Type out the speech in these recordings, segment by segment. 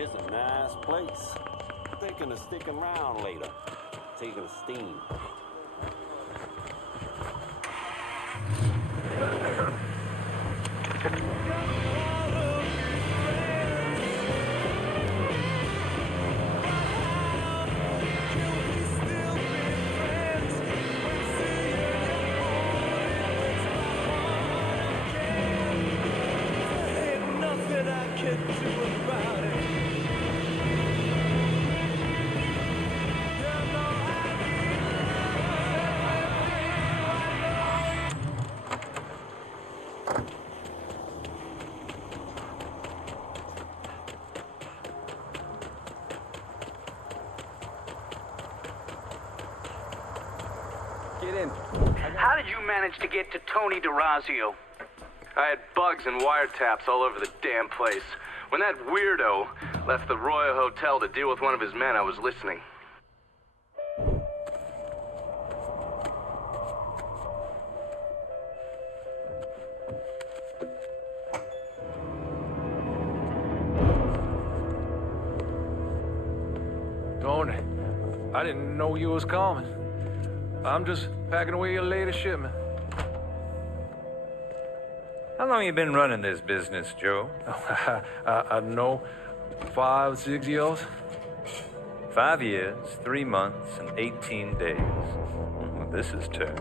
This a nice place. Thinking of sticking around later. Taking a steam. Get in. How did you manage to get to Tony Derazio? I had bugs and wiretaps all over the damn place. When that weirdo left the Royal Hotel to deal with one of his men, I was listening. Tony, I didn't know you was coming. I'm just packing away your latest shipment. How long you been running this business, Joe? I don't know, 5, 6 years? 5 years, 3 months, and 18 days. Well, this is turned.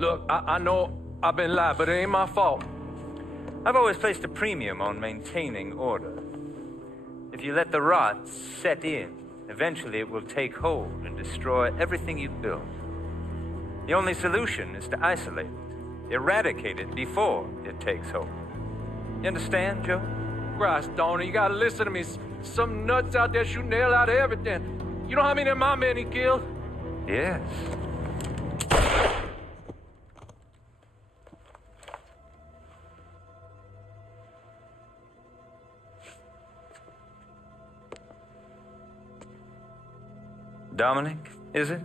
Look, I know I've been lied, but it ain't my fault. I've always placed a premium on maintaining order. If you let the rot set in, eventually it will take hold and destroy everything you've built. The only solution is to isolate it, eradicate it before it takes hold. You understand, Joe? Christ, Tony, you gotta listen to me. Some nuts out there shooting the hell out of everything. You know how many of my men he killed? Yes. Dominic, is it?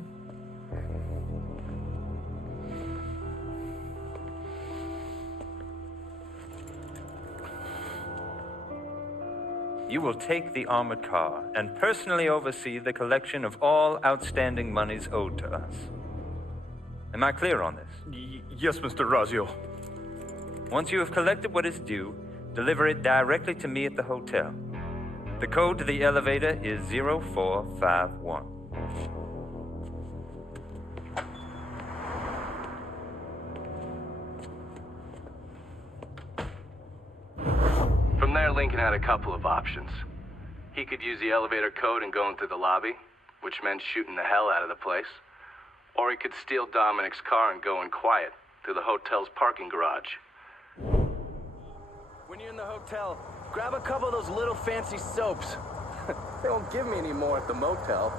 You will take the armored car and personally oversee the collection of all outstanding monies owed to us. Am I clear on this? Yes, Mr. Derazio. Once you have collected what is due, deliver it directly to me at the hotel. The code to the elevator is 0451. From there, Lincoln had a couple of options. He could use the elevator code and go into the lobby, which meant shooting the hell out of the place. Or he could steal Dominic's car and go in quiet to the hotel's parking garage. When you're in the hotel, grab a couple of those little fancy soaps. They won't give me any more at the motel.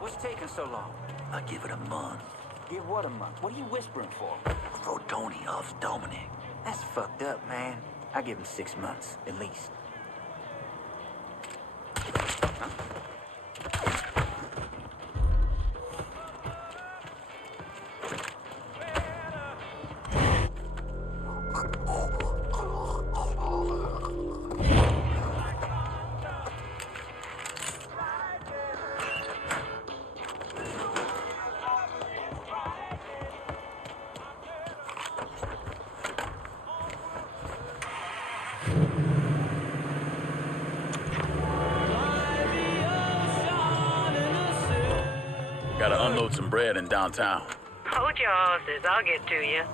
What's taking so long? I give it a month. Give what a month? What are you whispering for? Throw Tony off Dominic. That's fucked up, man. I give him 6 months, at least. Gotta unload some bread in downtown. Hold your horses, I'll get to you.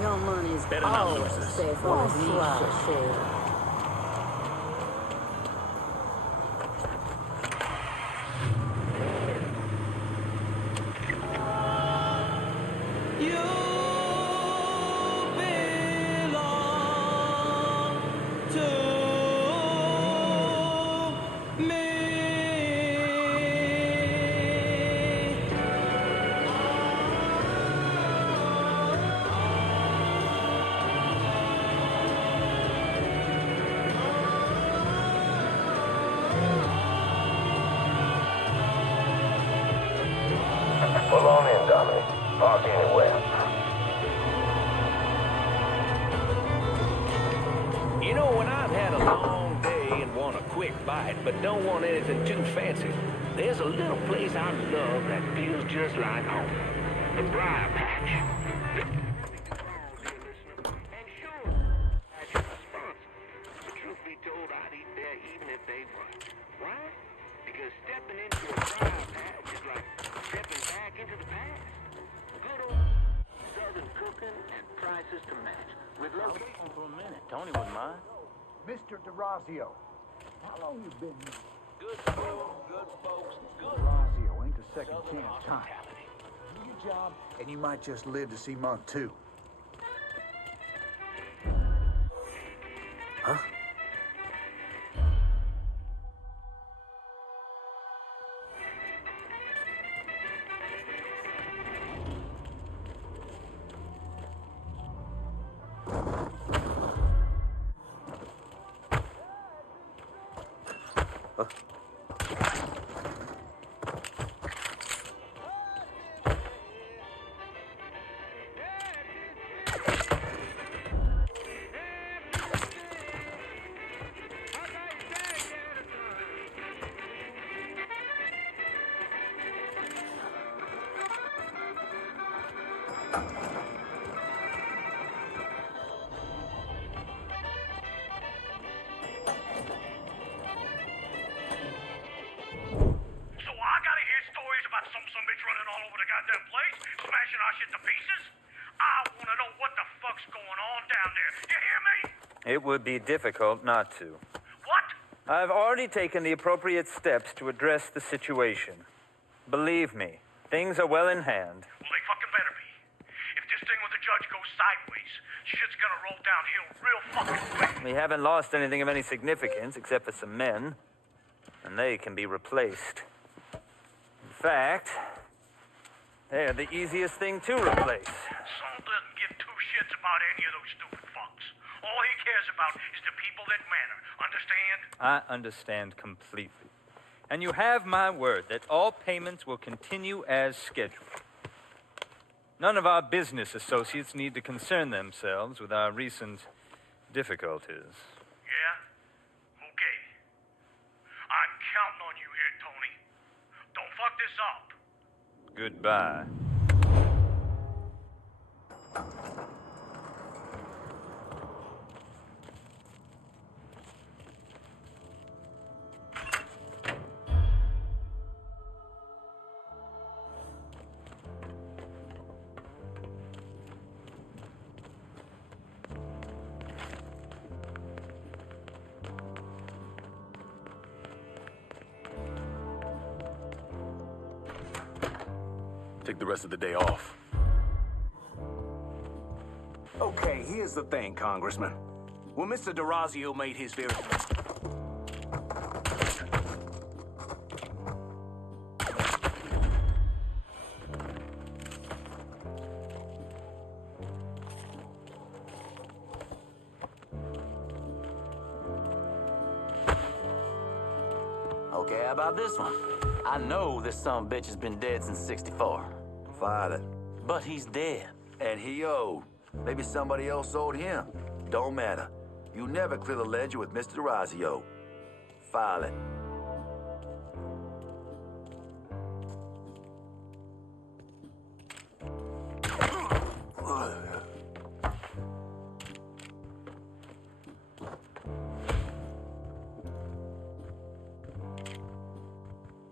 Your money's Better not always lose this. safe for me. Pull on in, Dominic. Park anywhere. You know, when I've had a long day and want a quick bite, but don't want anything too fancy, there's a little place I love that feels just like home. The Briar Patch. And sure, Patch is a sponsor. But truth be told, I'd eat there even if they weren't. Why? Because stepping into a Briar Patch is like stepping back into the past. Good old southern cooking and prices to match. With location For a minute, Tony wouldn't mind. Mr. Derazio, how long you been here? good food, good folks, good Derazio ain't a second southern chance kind. hospitality. Do your job, and you might just live to see month 2. Huh? It would be difficult not to. What? I've already taken the appropriate steps to address the situation. Believe me, things are well in hand. Well, they fucking better be. If this thing with the judge goes sideways, shit's gonna roll downhill real fucking quick. We haven't lost anything of any significance except for some men, and they can be replaced. In fact, they're the easiest thing to replace. Saul doesn't give two shits about any of those stupid fucks. All he cares about is the people that matter. Understand? I understand completely. And you have my word that all payments will continue as scheduled. None of our business associates need to concern themselves with our recent difficulties. Yeah? Okay. I'm counting on you here, Tony. Don't fuck this up. Goodbye. Take the rest of the day off. Okay, here's the thing, Congressman. When Mr. Derazio made his very... Okay, how about this one? I know this son-of-a-bitch has been dead since '64. File it. But he's dead. And he owed. Maybe somebody else owed him. Don't matter. You never clear the ledger with Mr. Derazio. File it.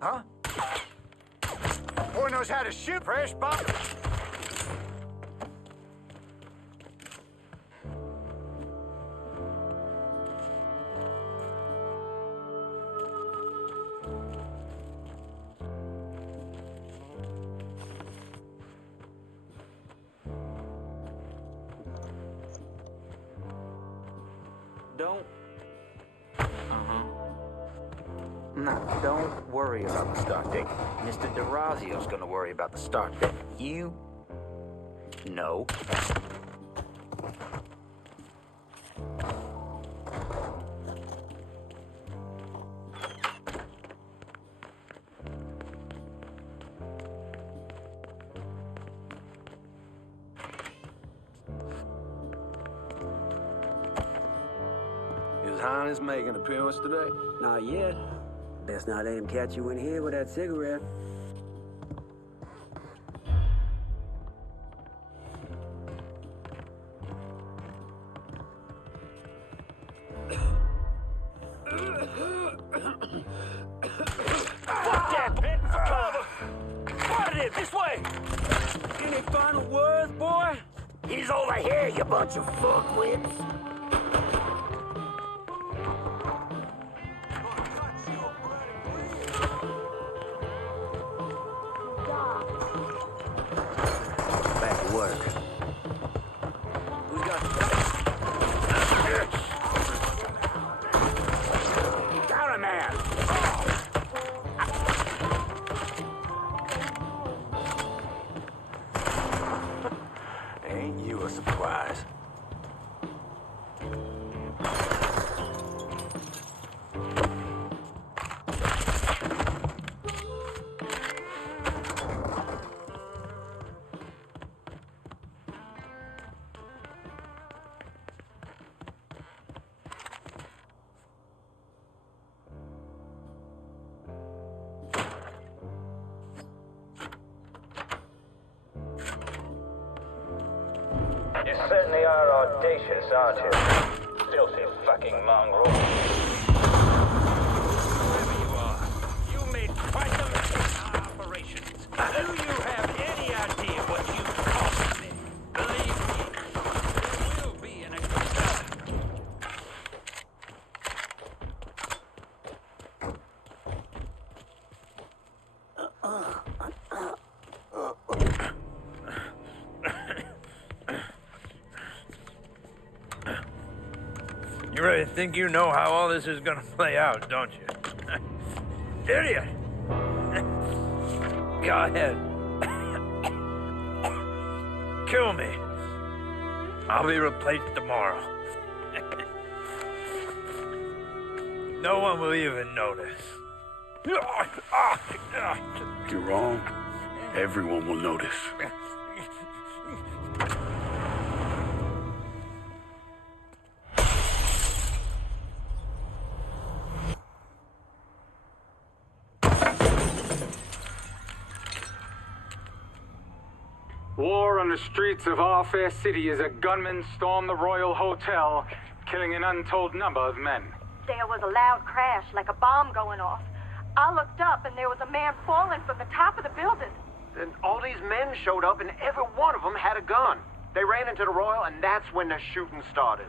Huh? Boy knows how to shoot, fresh bomb. Don't. No, don't worry about the start date. Mr. Derazio's gonna worry about the start date. You... No. His Highness make an appearance today? Not yet. Best not let him catch you in here with that cigarette. Fuck that, man! For cover! What it is? This way! Any final words, boy? He's over here, you bunch of fuckwits! Back to work. Who's got Got him, man! Ain't you a surprise? You certainly are audacious, aren't you? Filthy fucking mongrel. Whoever you are, you made quite the mess of our operations. Do you have any idea what you cost me? Believe me, there will be an explanation. You really think you know how all this is gonna play out, don't you? Idiot! Go ahead. Kill me. I'll be replaced tomorrow. No one will even notice. You're wrong. Everyone will notice. War on the streets of our fair city as a gunman stormed the Royal Hotel, killing an untold number of men. There was a loud crash, like a bomb going off. I looked up and there was a man falling from the top of the building. Then all these men showed up and every one of them had a gun. They ran into the Royal and that's when the shooting started.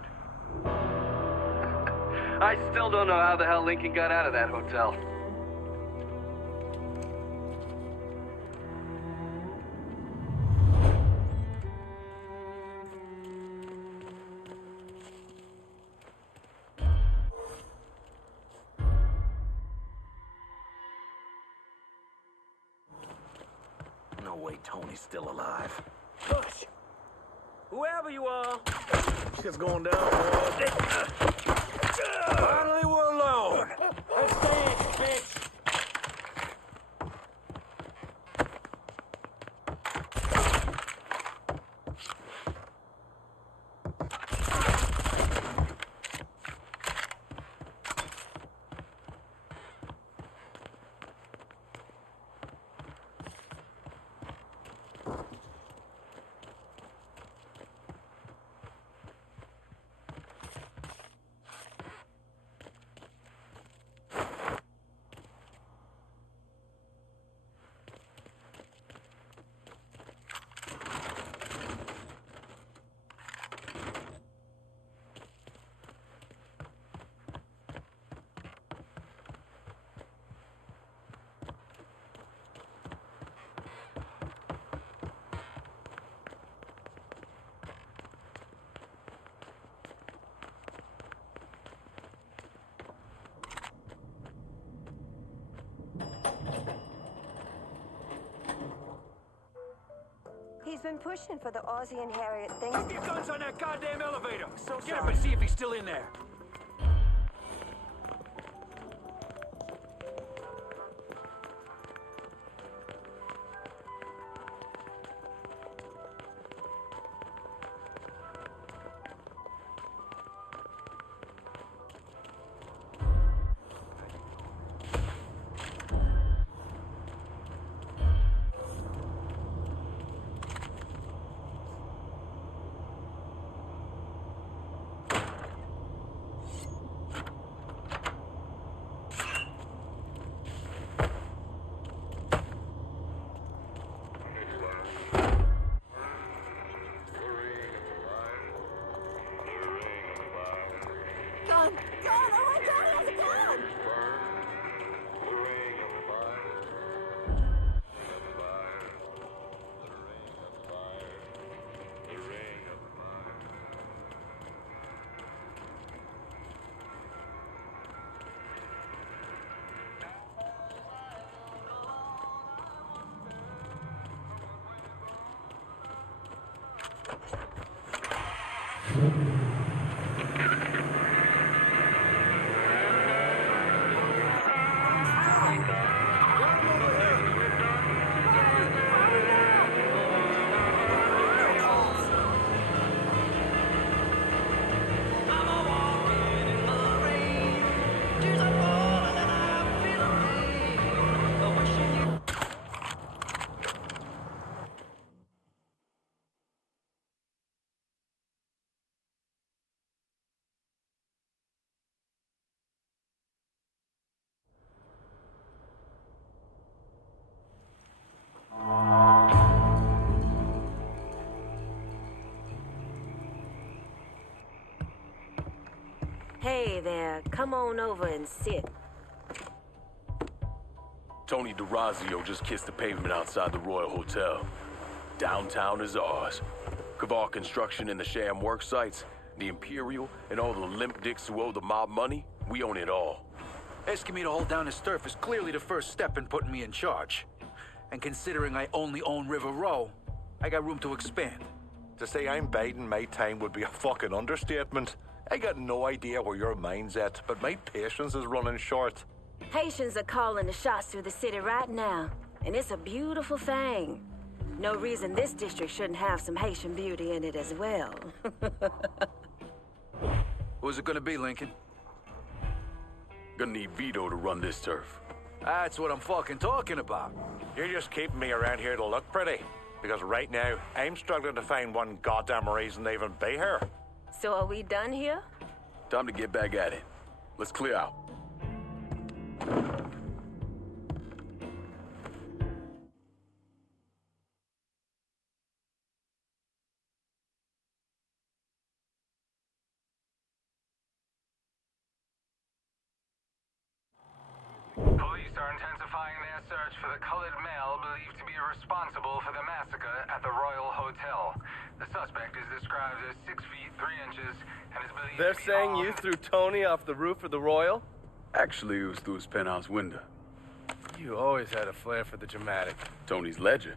I still don't know how the hell Lincoln got out of that hotel. No way Tony's still alive. Push! Whoever you are, Shit's going down, boy. finally we're alone. Let's dance, bitch. been pushing for the Ozzy and Harriet thing. Keep your guns on that goddamn elevator! So Get up sorry. and see if he's still in there. Gun! Gun! Oh my God, he has a gun! Hey there, come on over and sit. Tony Derazio just kissed the pavement outside the Royal Hotel. Downtown is ours. Kavar Construction and the sham work sites, the Imperial, and all the limp dicks who owe the mob money, we own it all. Asking me to hold down his turf is clearly the first step in putting me in charge. And considering I only own River Row, I got room to expand. To say I'm biding my time would be a fucking understatement. I got no idea where your mind's at, but my patience is running short. Haitians are calling the shots through the city right now, and it's a beautiful thing. No reason this district shouldn't have some Haitian beauty in it as well. Who's it gonna be, Lincoln? Gonna need Vito to run this turf. That's what I'm fucking talking about. You're just keeping me around here to look pretty. Because right now, I'm struggling to find one goddamn reason to even be here. So are we done here? Time to get back at it. Let's clear out. Police are intensifying their search for the colored male believed to be responsible for the massacre at the Royal Hotel. The suspect is described as 6 feet 3 inches and is believed They're to be saying armed. you threw Tony off the roof of the Royal? Actually, it was through his penthouse window. You always had a flair for the dramatic. Tony's ledger.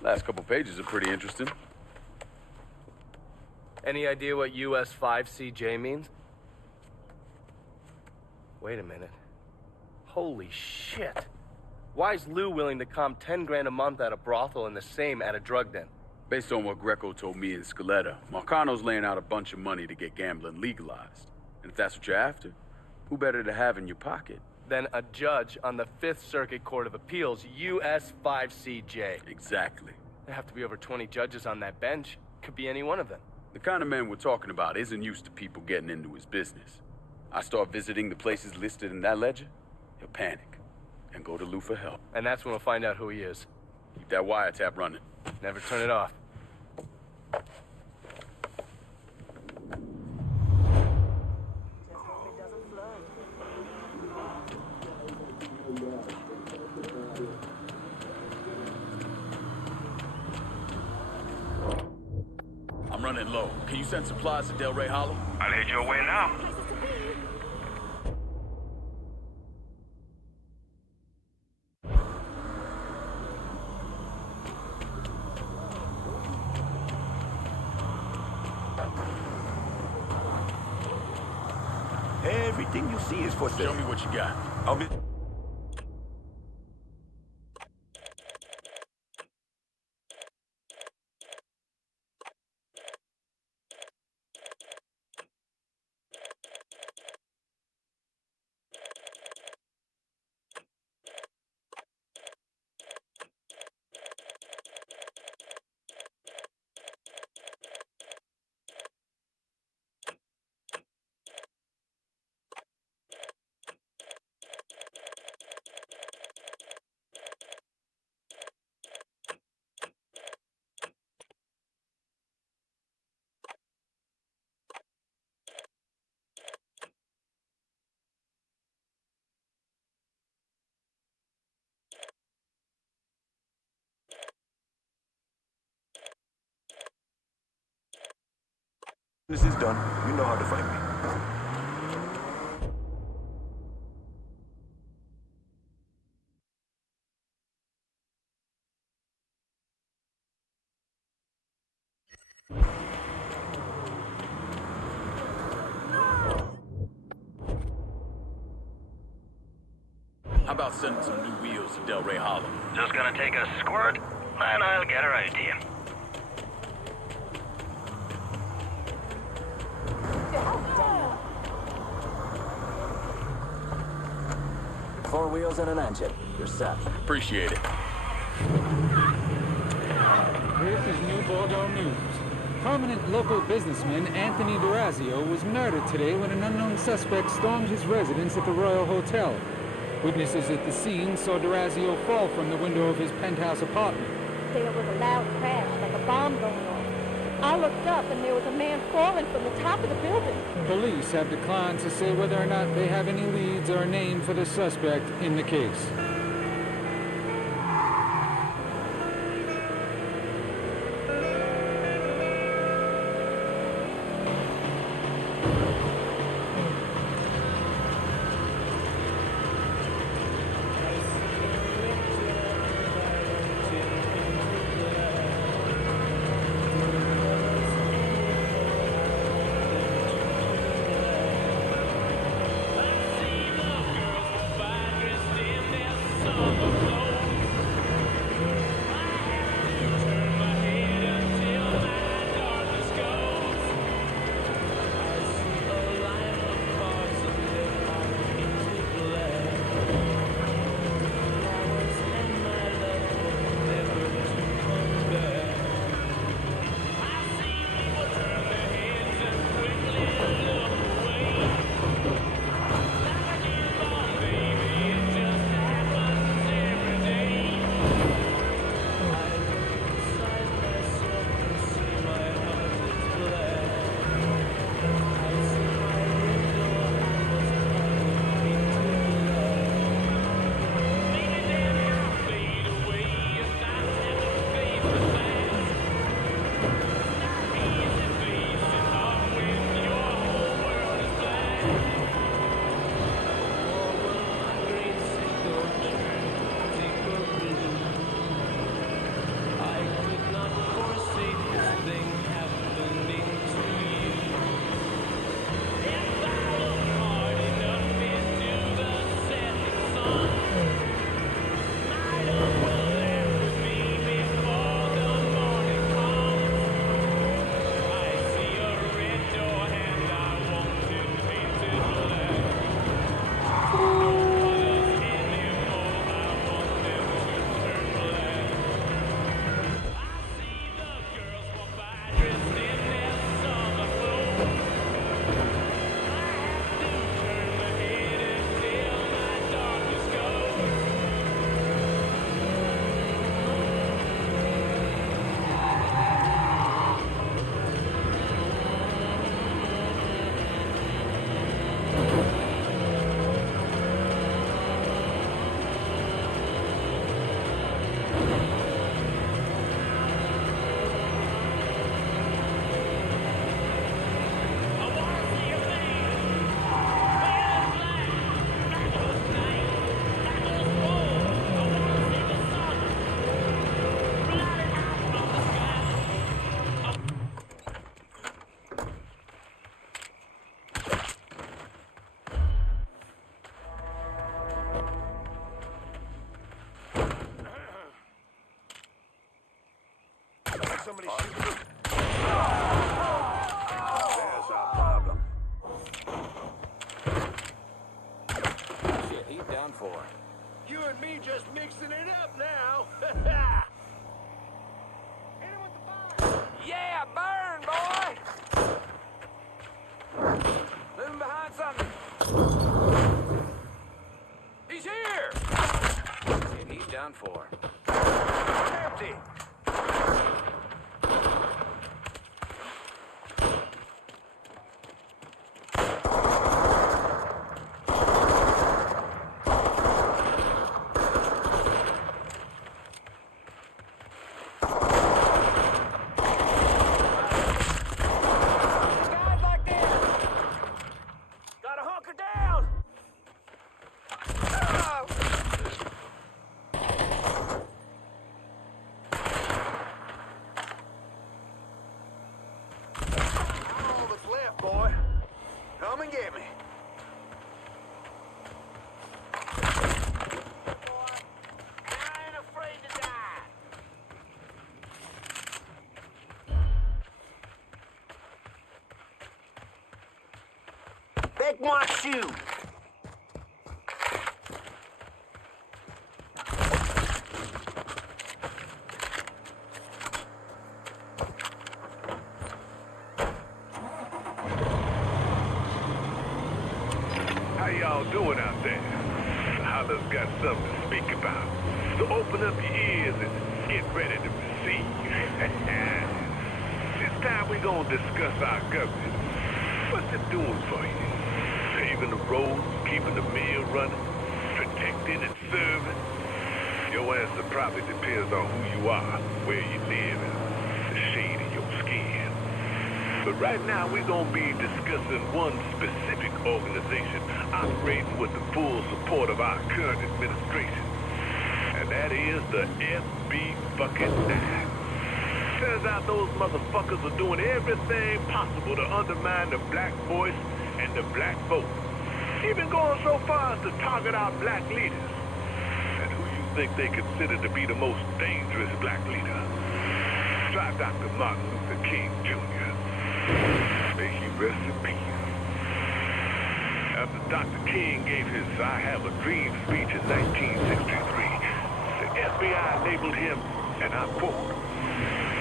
Last couple pages are pretty interesting. Any idea what US 5CJ means? Wait a minute. Holy shit. Why is Lou willing to comp 10 grand a month at a brothel and the same at a drug den? Based on what Greco told me and Scaletta, Marcano's laying out a bunch of money to get gambling legalized. And if that's what you're after, who better to have in your pocket? Then a judge on the 5th Circuit Court of Appeals, US 5CJ. Exactly. There have to be over 20 judges on that bench. Could be any one of them. The kind of man we're talking about isn't used to people getting into his business. I start visiting the places listed in that ledger, he'll panic and go to Lou for help. And that's when we'll find out who he is. Keep that wiretap running. Never turn it off. I'm running low. Can you send supplies to Delray Hollow? I'll head your way now. Everything you see is for sale. Show me what you got. I'll be... This is done. You know how to find me. How about sending some new wheels to Delray Hollow? Just gonna take a squirt, and I'll get her out to you. 4 wheels and an engine. You're set. Appreciate it. This is New Bordeaux News. Prominent local businessman Anthony Derazio was murdered today when an unknown suspect stormed his residence at the Royal Hotel. Witnesses at the scene saw Derazio fall from the window of his penthouse apartment. There was a loud crash, like a bomb going off. I looked up and there was a man falling from the top of the building. Police have declined to say whether or not they have any leads or a name for the suspect in the case. for? You and me just mixing it up now. Yeah, burn, boy! Moving behind something. He's here! And he's done for. Empty! Take my shoe. How y'all doing out there? The Hollow's got something to speak about. So open up your ears and get ready to receive. This time we gonna discuss our government. What's it doing for you? Paving the roads, keeping the mill running, protecting and serving? Your answer probably depends on who you are, where you live, and the shade of your skin. But right now we're gonna be discussing one specific organization operating with the full support of our current administration. And that is the FBI. Turns out those motherfuckers are doing everything possible to undermine the black voice and the black vote. Even going so far as to target our black leaders. And who you think they consider to be the most dangerous black leader? Try Dr. Martin Luther King Jr. May he rest in peace. After Dr. King gave his I Have a Dream speech in 1963, the FBI labeled him, and I quote,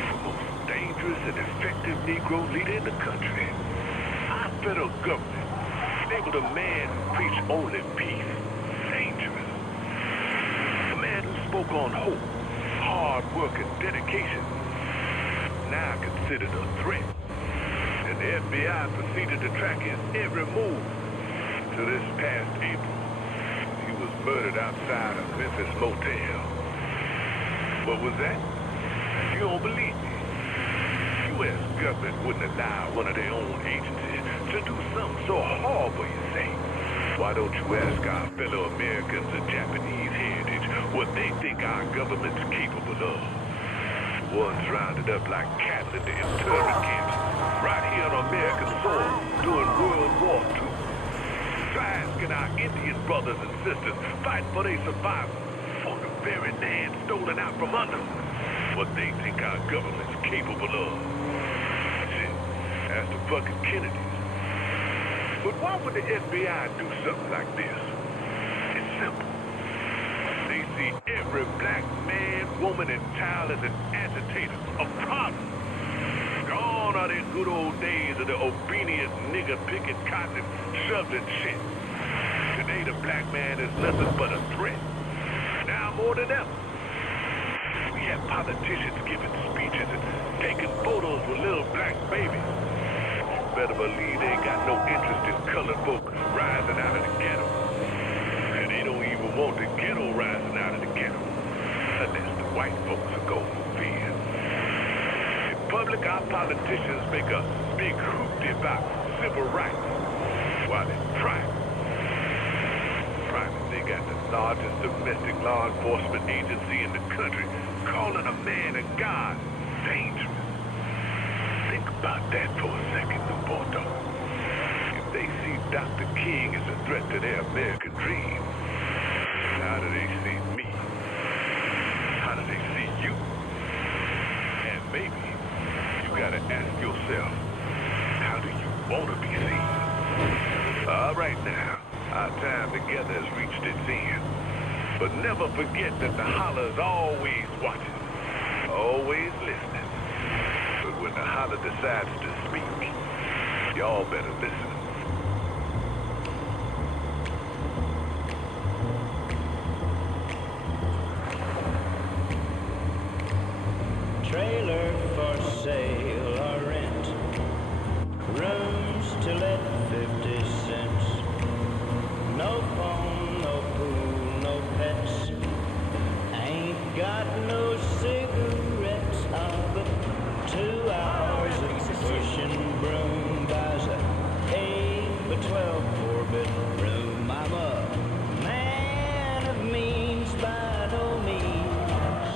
the most dangerous and effective Negro leader in the country. Our federal government labeled a man who preached only peace dangerous. A man who spoke on hope, hard work, and dedication. Now considered a threat. And the FBI proceeded to track his every move to this past April. He was murdered outside a Memphis motel. What was that? You don't believe me? U.S. government wouldn't allow one of their own agencies to do something so horrible, you say? Why don't you ask our fellow Americans of Japanese heritage what they think our government's capable of? Ones rounded up like cattle in the internment camps, right here on American soil during World War II. Try asking our Indian brothers and sisters fighting for their survival for the very land stolen out from under them, what they think our government's capable of. Shit, ask the fucking Kennedys. But why would the FBI do something like this? It's simple. They see every black man, woman, and child as an agitator, a problem. Gone are the good old days of the obedient nigger picking cotton and shoveling shit. Today the black man is nothing but a threat. Now more than ever. We have politicians giving speeches and taking photos with little black babies. You better believe they ain't got no interest in colored folk rising out of the ghetto. And they don't even want the ghetto rising out of the ghetto. Unless the white folks are gonna move in. In public, our politicians make a big hoopty about civil rights. While in private, they got the largest domestic law enforcement agency in the country calling a man and God dangerous. Think about that for a second, Nuporto. If they see Dr. King as a threat to their American dream, how do they see me? How do they see you? And maybe you gotta ask yourself, how do you want to be seen? All right now, our time time together has reached its end. But never forget that the holler's always watching, always listening. But when the holler decides to speak, y'all better listen. Trailer for sale or rent. Rooms to let 50 cents. No phone, no pool, no pets. Ain't got no cigarettes. But 2 hours of pushing broom buys a 8 by 12 4-bedroom. I'm a man of means by no means.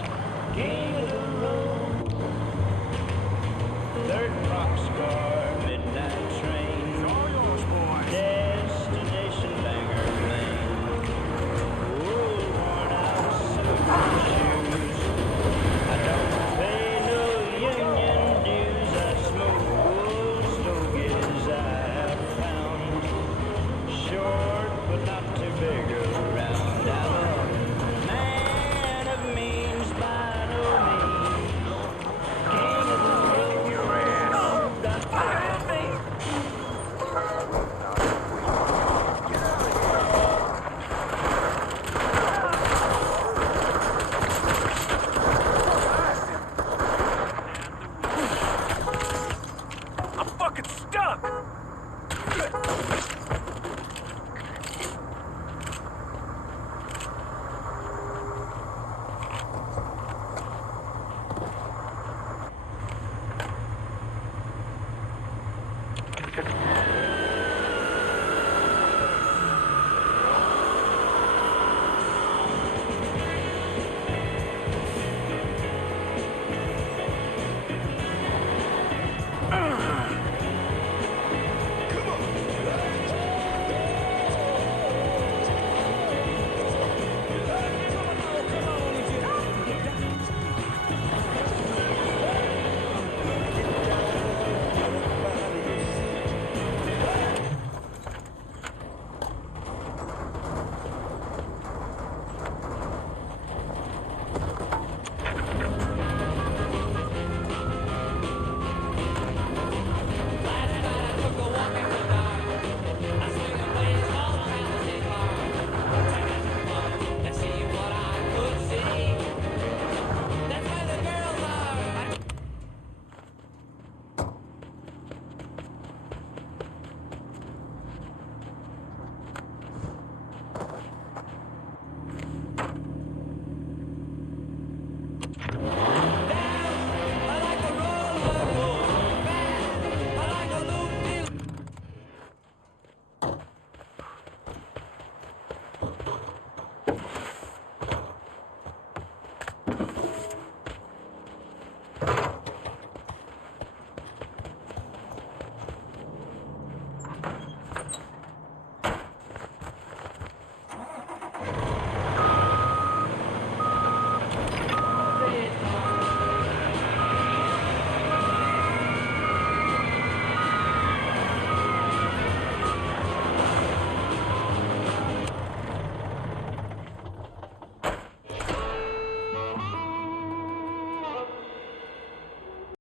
King of the road. Third boxcar, midnight train. Destination Bangor, Maine. Old worn out silver shoes. I don't pay no union dues. I smoke old stogies I have found. Short but not too big around. I'm a man of means by no means. King of the road. I'm fucking stuck!